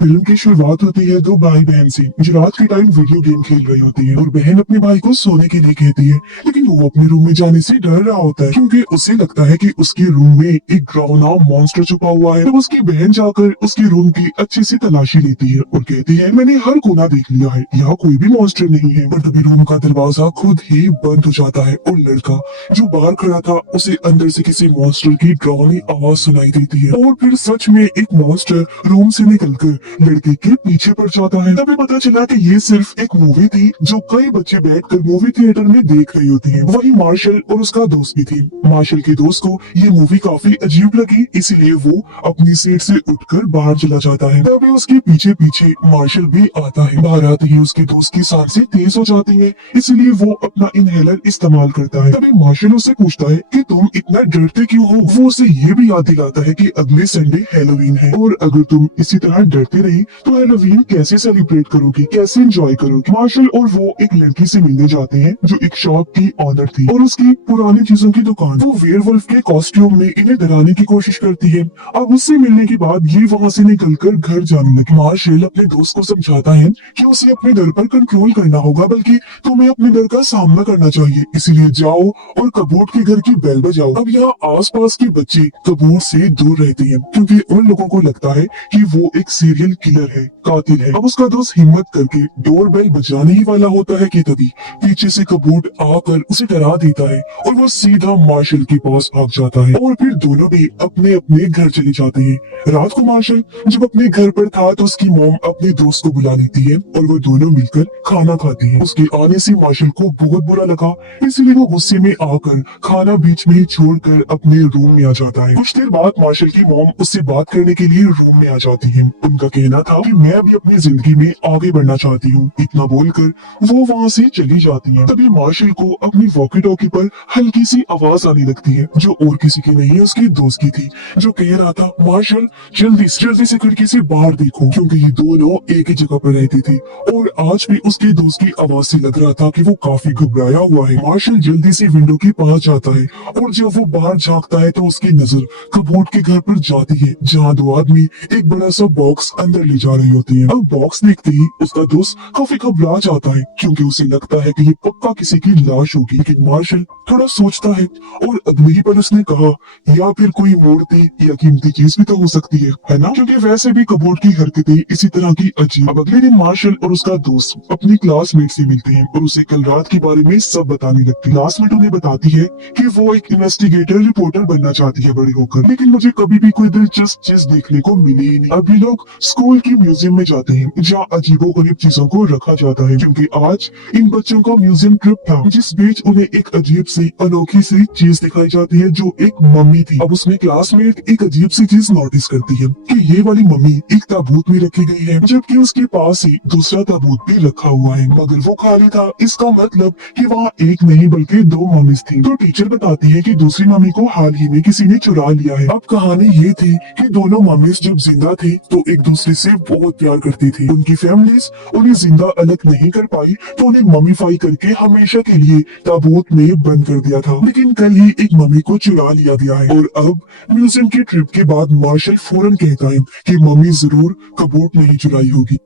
Film की शुरुआत होती है दो भाई बहन से जो रात के टाइम वीडियो गेम खेल रही होती है और बहन अपने भाई को सोने के लिए कहती है, लेकिन वो अपने रूम में जाने से डर रहा होता है क्योंकि उसे लगता है कि उसके रूम में एक डरावना मॉन्स्टर छुपा हुआ है। तब उसकी बहन जाकर उसके रूम की अच्छी सी तलाशी लेती है और कहती है, मैंने हर कोना देख लिया है, यहाँ कोई भी मॉन्स्टर नहीं है। पर तभी रूम का दरवाजा खुद ही बंद हो जाता है और लड़का जो बाहर खड़ा था उसे अंदर से किसी मॉन्स्टर की डरावनी आवाज सुनाई देती है और फिर सच में एक मॉन्स्टर रूम से निकलकर लड़के के पीछे पड़ जाता है। तभी पता चला कि ये सिर्फ एक मूवी थी जो कई बच्चे बैठकर मूवी थिएटर में देख रही होती हैं। वही मार्शल और उसका दोस्त भी थी। मार्शल के दोस्त को ये मूवी काफी अजीब लगी, इसीलिए वो अपनी सीट से उठकर बाहर चला जाता है। तभी उसके पीछे पीछे मार्शल भी आता है। बाहर आते ही उसके दोस्त की सांसें तेज हो जाती है, इसीलिए वो अपना इनहेलर इस्तेमाल करता है। तभी मार्शल उससे पूछता है कि तुम इतना डरते क्यों हो। वो उसे ये भी याद दिलाता है कि अगले संडे हैलोवीन है और अगर तुम इसी तरह डरते रही तो हैलोवीन कैसे सेलिब्रेट करोगी, कैसे एंजॉय करोगी। मार्शल और वो एक लड़की से मिलने जाते हैं जो एक शॉप की ऑनर थी और उसकी पुरानी चीजों की दुकान। वो वेयरवुल्फ के कॉस्ट्यूम में इन्हें डराने की कोशिश करती है। अब उससे मिलने के बाद ये वहाँ से निकलकर घर जाने लगी। मार्शल अपने दोस्त को समझाता है कि उसे अपने डर पर कंट्रोल करना होगा, बल्कि तुम्हें अपने डर का सामना करना चाहिए। इसीलिए जाओ और कबूट के घर की बेल बजाओ। अब यहाँ आसपास के बच्चे कबूट से दूर रहते हैं क्योंकि उन लोगों को लगता है कि वो एक सीरियल किलर है, कातिल है। अब उसका दोस्त हिम्मत करके डोर बेल बजाने ही वाला होता है कि तभी पीछे से कबूट आकर उसे डरा देता है और वो सीधा मार्शल के पास भाग जाता है और फिर दोनों भी अपने अपने घर चले जाते हैं। रात को मार्शल जब अपने घर पर था तो उसकी मॉम अपने दोस्त को बुला लेती है और वो दोनों मिलकर खाना खाती है। उसके आने से मार्शल को बहुत बुरा लगा, इसलिए वो गुस्से में आकर खाना बीच में ही छोड़कर अपने रूम में आ जाता है। कुछ देर बाद मार्शल की मॉम उससे बात करने के लिए रूम में आ जाती है। उनका कहना था कि मैं भी अपनी जिंदगी में आगे बढ़ना चाहती हूँ। इतना बोलकर वो वहाँ से चली जाती है। तभी मार्शल को अपनी वॉकी टॉकी पर हल्की सी आवाज आने लगती है जो और किसी की नहीं उसके दोस्त की थी, जो कह रहा था, मार्शल जल्दी से खिड़की से बाहर देखो, क्योंकि ये दोनों एक ही जगह पर रहती थी और आज भी उसके दोस्त की आवाज से लग रहा था कि वो काफी घबराया हुआ है। मार्शल जल्दी से विंडो के पास जाता है और जब वो बाहर झांकता है तो उसकी नजर कबूट के घर पर जाती है जहाँ दो आदमी एक बड़ा सा बॉक्स अंदर ले जा रही होती है। अब बॉक्स देखते ही उसका दोस्त काफी घबरा जाता है क्योंकि उसे लगता है कि ये पक्का किसी की लाश होगी। लेकिन मार्शल थोड़ा सोचता है और अगले ही पल उसने कहा, या फिर कोई मूर्ति या कीमती चीज भी तो हो सकती है ना, क्योंकि वैसे भी कबूट की हरकतें इसी तरह की अजीब। अब अगले दिन मार्शल और उसका दोस्त अपनी क्लासमेट से मिलते हैं और उसे कल रात के बारे में सब बताने लगते हैं। क्लासमेट उन्हें बताती है कि वो एक इन्वेस्टिगेटर रिपोर्टर बनना चाहती है बड़े होकर, लेकिन मुझे कभी भी कोई दिलचस्प चीज देखने को मिली ही नहीं। अब ये लोग स्कूल की म्यूजियम में जाते हैं जहाँ अजीबो गरीब चीजों को रखा जाता है, क्योंकि आज इन बच्चों का म्यूजियम ट्रिप था। जिस बीच उन्हें एक अजीब सी अनोखी सी चीज दिखाई जाती है जो एक मम्मी थी। अब उसमें क्लासमेट एक अजीब सी चीज नोटिस करती है कि ये वाली मम्मी एक ताबूत में रखी गई है, जबकि उसके पास ही दूसरा ताबूत भी रखा हुआ है, मगर वो खाली था। इसका मतलब कि वहाँ एक नहीं बल्कि दो मम्मीज थी। तो टीचर बताती है कि दूसरी मम्मी को हाल ही में किसी ने चुरा लिया है। अब कहानी ये थी कि दोनों मम्मीज जब जिंदा थे तो एक दूसरे से बहुत प्यार करती थी। उनकी फैमिलीज उन्हें जिंदा अलग नहीं कर पाई तो उन्हें मम्मीफाई करके हमेशा के लिए ताबूत में बंद कर दिया था। लेकिन कल ही एक मम्मी को चुरा लिया गया है और अब म्यूजियम की ट्रिप के बाद मार्शल फौरन कहता है कि मम्मी जरूर कबूट नहीं चुराई होगी।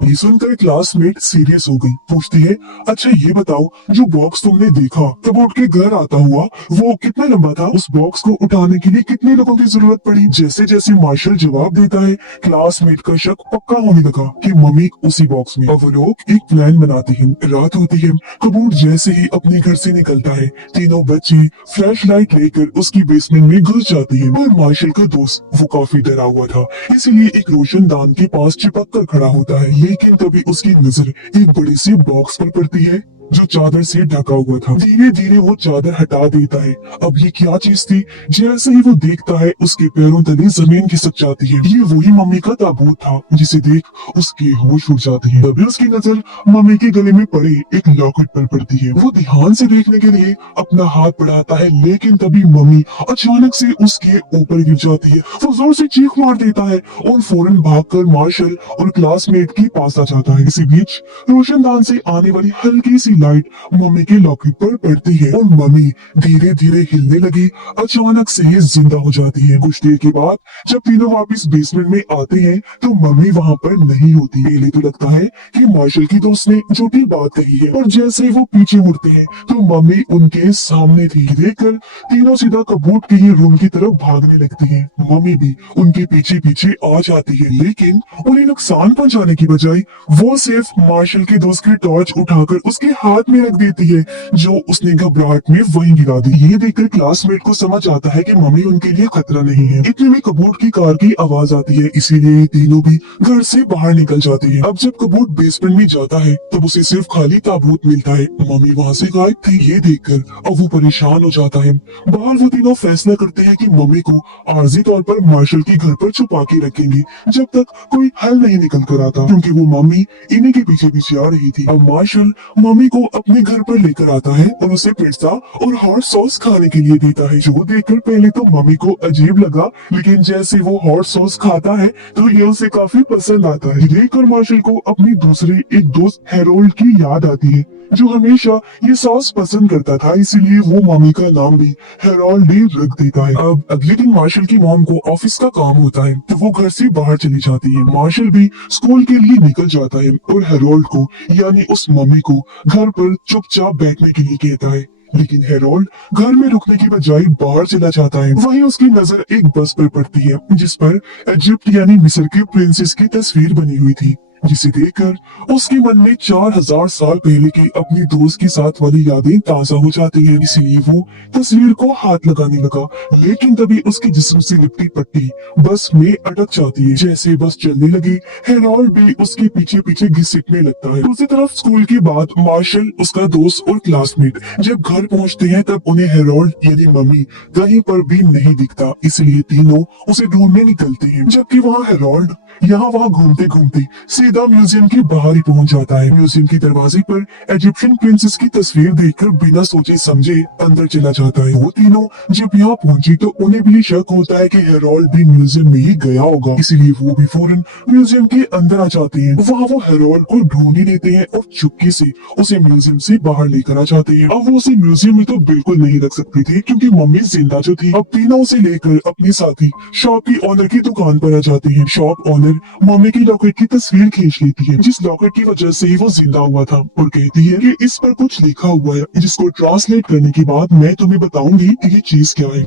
ये सुनकर क्लासमेट सीरियस हो गई। पूछती है, अच्छा ये बताओ, जो बॉक्स तुमने देखा कबूट के घर आता हुआ वो कितना लंबा था? उस बॉक्स को उठाने के लिए कितने लोगों की जरूरत पड़ी? जैसे जैसे मार्शल जवाब देता है क्लासमेट का शक पक्का होने लगा कि मम्मी उसी बॉक्स में। अब वो लोग एक प्लान बनाते हैं। रात होती है, कबूट जैसे ही अपने घर से निकलता है तीनों बच्चे फ्लैश लाइट लेकर उसकी बेसमेंट में घुस जाते हैं और मार्शल का दोस्त वो काफी डरा हुआ था, इसीलिए एक रोशनदान के पास चिपक कर खड़ा होता है। लेकिन तभी उसकी नजर एक बड़े से बॉक्स पर पड़ती है जो चादर से ढका हुआ था। धीरे धीरे वो चादर हटा देता है। अब ये क्या चीज थी? जैसे ही वो देखता है उसके पैरों तले जमीन खिसक जाती है। ये वही मम्मी का ताबूत था जिसे देख उसके होश उड़ जाते हैं। तभी उसकी नजर मम्मी के गले में पड़े एक लॉकेट पर पड़ती है। वो ध्यान से देखने के लिए अपना हाथ बढ़ाता है, लेकिन तभी मम्मी अचानक से उसके ऊपर गिर जाती है। वो जोर से चीख मार देता है और फौरन भागकर मार्शल और क्लासमेट के पास आ जाता है। इसी बीच रोशनदान से आने वाली हल्की सी लाइट मम्मी के लॉकेट पर पड़ती है और मम्मी धीरे धीरे हिलने लगी। अचानक से ये जिंदा हो जाती है। कुछ देर के बाद जब तीनों वापस बेसमेंट में आते हैं तो मम्मी वहाँ पर नहीं होती। पहले तो लगता है कि मार्शल की दोस्त ने झूठी बात कही है, पर जैसे ही वो पीछे मुड़ते हैं तो मम्मी उनके सामने थी। देखकर तीनों सीधा कबूत के ही रूम की तरफ भागने लगती हैं। मम्मी भी उनके पीछे पीछे आ जाती है, लेकिन उन्हें नुकसान पहुंचाने की बजाय वो सिर्फ मार्शल के दोस्त की टॉर्च उठाकर उसके हाथ में रख देती है, जो उसने घबराहट में वहीं गिरा दी। ये देखकर क्लासमेट को समझ आता है कि मम्मी उनके लिए खतरा नहीं है। इतने में कबूत की कार की आवाज आती है, इसीलिए ये तीनों भी घर से बाहर निकल जाती है। अब जब कबूत बेसमेंट में जाता है तब उसे सिर्फ खाली ताबूत मिलता है। मम्मी वहाँ से गायब थी। ये देखकर अब वो परेशान हो जाता है। बाहर वो तीनों फैसला करते हैं कि मम्मी को आर्जी तौर पर मार्शल के घर पर छुपा के रखेंगे जब तक कोई हल नहीं निकल कर आता, क्योंकि वो मम्मी इन्हीं के पीछे पीछे आ रही थी। अब मार्शल मम्मी को अपने घर पर लेकर आता है और उसे पिज्जा और हॉट सॉस खाने के लिए देता है, जो देखकर पहले तो मम्मी को अजीब लगा, लेकिन जैसे वो हॉट सॉस खाता है तो ये उसे काफी पसंद आता है। देखकर मार्शल को अपनी दूसरे एक दोस्त हेरोल्ड की याद आती है, जो हमेशा ये सॉस पसंद करता था, इसीलिए वो मम्मी का नाम भी हेरोल्ड ही रख देता है। अब अगले दिन मार्शल की मॉम को ऑफिस का काम होता है तो वो घर से बाहर चली जाती है। मार्शल भी स्कूल के लिए निकल जाता है और हेरोल्ड को यानी उस मम्मी को घर पर चुपचाप बैठने के लिए कहता है, लेकिन हेरोल्ड घर में रुकने की बजाय बाहर चला जाता है। वहीं उसकी नजर एक बस पर पड़ती है जिस पर इजिप्ट यानी मिस्र के प्रिंसेस की तस्वीर बनी हुई थी, जिसे देखकर उसके मन में 4000 साल पहले की अपनी दोस्त के साथ वाली यादें ताजा हो जाती है। इसलिए वो तस्वीर को हाथ लगाने लगा, लेकिन तभी उसके जिस्म से लिपटी पट्टी बस में अटक जाती है। जैसे बस चलने लगी, हेरोल्ड भी उसके पीछे पीछे घिसटने लगता है। दूसरी तरफ स्कूल के बाद मार्शल, उसका दोस्त और क्लासमेट जब घर पहुंचते हैं तब उन्हें हेरोल्ड यानी मम्मी कहीं पर भी नहीं दिखता, इसलिए तीनों उसे ढूंढने निकलते हैं। जबकि वहाँ हेरोल्ड यहाँ वहाँ घूमते घूमते सीधा म्यूजियम के बाहर ही पहुंच जाता है। म्यूजियम के दरवाजे पर इजिप्शियन प्रिंसेस की तस्वीर देखकर बिना सोचे समझे अंदर चला जाता है। वो तीनों जब यहाँ पहुंचे तो उन्हें भी शक होता है कि हेरोल्ड भी म्यूजियम में ही गया होगा, इसीलिए वो भी फौरन म्यूजियम के अंदर आ जाते हैं। वहाँ वो हेरोल्ड को ढूंढ ही लेते हैं और चुपके से उसे म्यूजियम से बाहर लेकर आ जाते हैं। अब वो उसे म्यूजियम में तो बिल्कुल नहीं रख सकती थी, क्योंकि मम्मी जिंदा जो थी। अब तीनों उसे लेकर अपने साथी शॉप की ओनर की दुकान पर आ जाती है। शॉप ओनर मम्मी की लॉकेट की तस्वीर खींच लेती है, जिस लॉकेट की वजह से ही वो जिंदा हुआ था, और कहती है कि इस पर कुछ लिखा हुआ है, जिसको ट्रांसलेट करने के बाद मैं तुम्हें बताऊंगी कि ये चीज क्या है।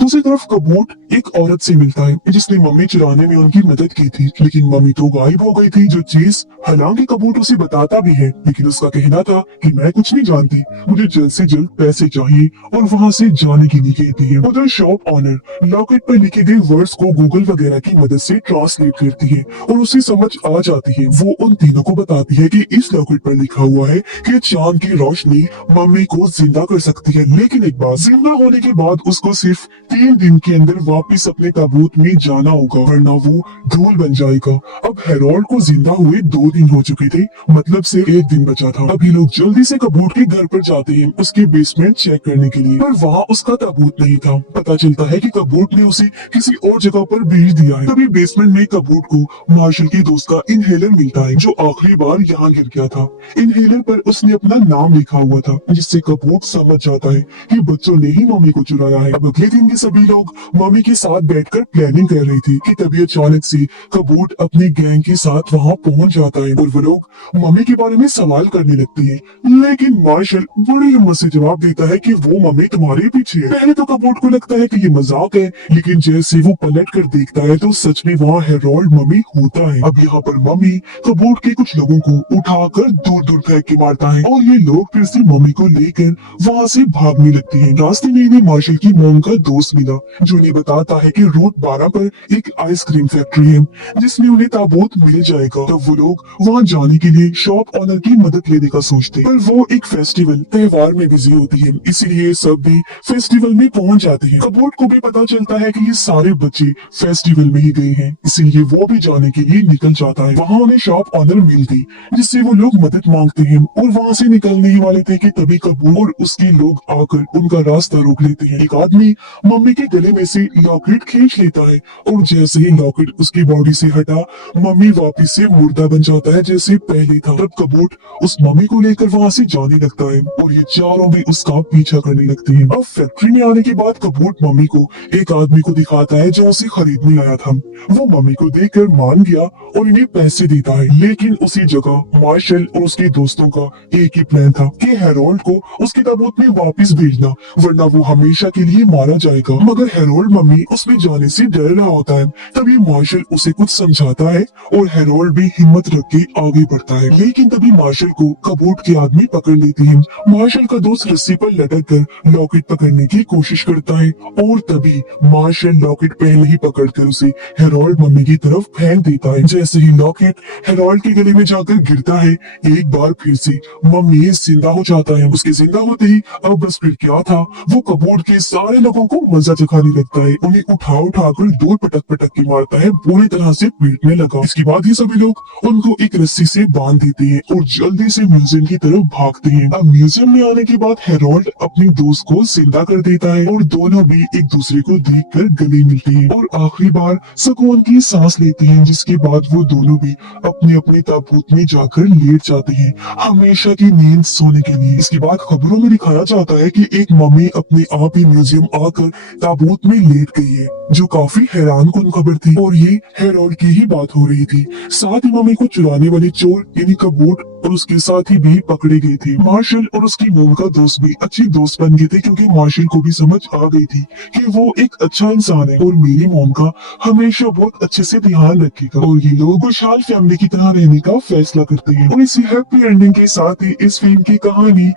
दूसरी तरफ कबूत एक औरत से मिलता है जिसने मम्मी चुराने में उनकी मदद की थी, लेकिन मम्मी तो गायब हो गई थी। जो चीज हालांकि कबूत उसे बताता भी है, लेकिन उसका कहना था कि मैं कुछ नहीं जानती, मुझे जल्द से जल्द पैसे चाहिए और वहाँ से जाने के लिए कहती है। उधर शॉप ऑनर लॉकेट पर लिखे गए वर्ड्स को गूगल वगैरह की मदद से ट्रांसलेट करती है और उसे समझ आ जाती है। वो उन तीनों को बताती है कि इस लॉकेट पर लिखा हुआ है कि चांद की रोशनी मम्मी को जिंदा कर सकती है, लेकिन एक बार जिंदा होने के बाद उसको सिर्फ 3 दिन के अंदर वापस अपने ताबूत में जाना होगा, वरना वो धूल बन जाएगा। अब हेरोल्ड को जिंदा हुए 2 दिन हो चुके थे, मतलब से 1 दिन बचा था। अभी लोग जल्दी से कबूत के घर पर जाते हैं उसके बेसमेंट चेक करने के लिए, पर वहाँ उसका ताबूत नहीं था। पता चलता है कि कबूत ने उसे किसी और जगह पर भेज दिया है। तभी बेसमेंट में कबूत को मार्शल के दोस्त का इनहेलर मिलता है, जो आखिरी बार यहाँ गिर गया था। इनहेलर पर उसने अपना नाम लिखा हुआ था, जिससे कबूत समझ जाता है कि बच्चों ने ही मम्मी को चुराया है। अब अगले दिन सभी लोग मम्मी के साथ बैठकर प्लानिंग कर रही थी कि तभी अचानक से कबूत अपने गैंग के साथ वहां पहुंच जाता है और वो लोग मम्मी के बारे में सवाल करने लगते हैं, लेकिन मार्शल बड़ी हिम्मत से जवाब देता है कि वो मम्मी तुम्हारे पीछे है। पहले तो कबूत को लगता है कि ये मजाक है, लेकिन जैसे वो पलट कर देखता है तो सच में वहाँ हेरोल्ड मम्मी होता है। अब यहाँ पर मम्मी कबूत के कुछ लोगों को उठाकर दूर दूर फेंक के मारता है और ये लोग फिर से मम्मी को लेकर वहाँ से भागने लगते हैं। रास्ते में इन्हें मार्शल की मॉम का दोस्त मिला, जो इन्हें बताता है कि रूट 12 पर एक आइसक्रीम फैक्ट्री है जिसमें उन्हें ताबूत मिल जाएगा। तब वो लोग वहाँ जाने के लिए शॉप ऑनर की मदद लेने का सोचते हैं, पर वो एक फेस्टिवल त्योहार में बिजी होती है, इसीलिए सब भी फेस्टिवल में पहुँच जाते हैं। कबूत को भी पता चलता है कि ये सारे बच्चे फेस्टिवल में ही गए हैं, इसीलिए वो भी जाने के लिए निकल जाता है। वहाँ उन्हें शॉप ऑनर मिल गई, जिससे वो लोग मदद मांगते हैं और वहाँ से निकलने ही वाले थे कि तभी कबूत और उसके लोग आकर उनका रास्ता रोक लेते हैं। एक आदमी मम्मी के गले में से लॉकेट खींच लेता है और जैसे ही लॉकेट उसकी बॉडी से हटा, मम्मी वापस से मुर्दा बन जाता है जैसे पहले था। तब कबूट उस मम्मी को लेकर वहाँ से जाने लगता है और ये चारों भी उसका पीछा करने लगते हैं। अब फैक्ट्री में आने के बाद कबूट मम्मी को एक आदमी को दिखाता है जो उसे खरीदने आया था। वो मम्मी को देखकर मान गया और इन्हें पैसे देता है, लेकिन उसी जगह मार्शल और उसके दोस्तों का एक ही प्लान था कि हेरोल्ड को उसके ताबूत में वापस भेजना, वरना वो हमेशा के लिए मारा जाएगा। मगर हेरोल्ड मम्मी उसमें जाने से डर रहा होता है। तभी मार्शल उसे कुछ समझाता है और हेरोल्ड भी हिम्मत रख के आगे बढ़ता है, लेकिन तभी मार्शल को कबूट के आदमी पकड़ लेते हैं। मार्शल का दोस्त रस्सी पर लटक कर लॉकेट पकड़ने की कोशिश करता है और तभी मार्शल लॉकेट पहले ही पकड़कर उसे हेरोल्ड मम्मी की तरफ फेंक देता है। जैसे ही लॉकेट हेरोल्ड के गले में जाकर गिरता है, एक बार फिर से मम्मी जिंदा हो जाता है। उसके जिंदा होते ही अब बस फिर क्या था, वो कबूट के सारे लोगों को मजा चखाने लगता है, उन्हें उठा उठाकर दो पटक पटक के मारता है, बुरी तरह से पीटने लगा। इसके बाद ही सभी लोग उनको एक रस्सी से बांध देते हैं और जल्दी से म्यूजियम की तरफ भागते हैं। अब म्यूजियम में आने के बाद हेरोल्ड अपने दोस्त को जिंदा कर देता है और दोनों भी एक दूसरे को देखकर गले मिलते हैं और आखिरी बार सुकून की सांस लेते हैं, जिसके बाद वो दोनों भी अपने अपने ताबूत में जाकर लेट जाते हैं, हमेशा की नींद सोने के लिए। इसके बाद खबरों में दिखाया जाता है कि एक मम्मी अपने आप ही म्यूजियम आकर ताबूत में लेट गई है, जो काफी हैरान कुन खबर थी और ये हेरोल्ड की ही बात हो रही थी। साथ ही मम्मी को चुराने वाले चोर यानी कबूट और उसके साथी भी पकड़े गए थे। मार्शल और उसकी मोम का दोस्त भी अच्छे दोस्त बन गए थे, क्योंकि मार्शल को भी समझ आ गई थी कि वो एक अच्छा इंसान है और मेरी मोम का हमेशा बहुत अच्छे से ध्यान रखेगा। और ये लोग खुशहाल फैमिली की तरह रहने का फैसला करते हैं। और इसी हैप्पी एंडिंग के साथ ही इस फिल्म की कहानी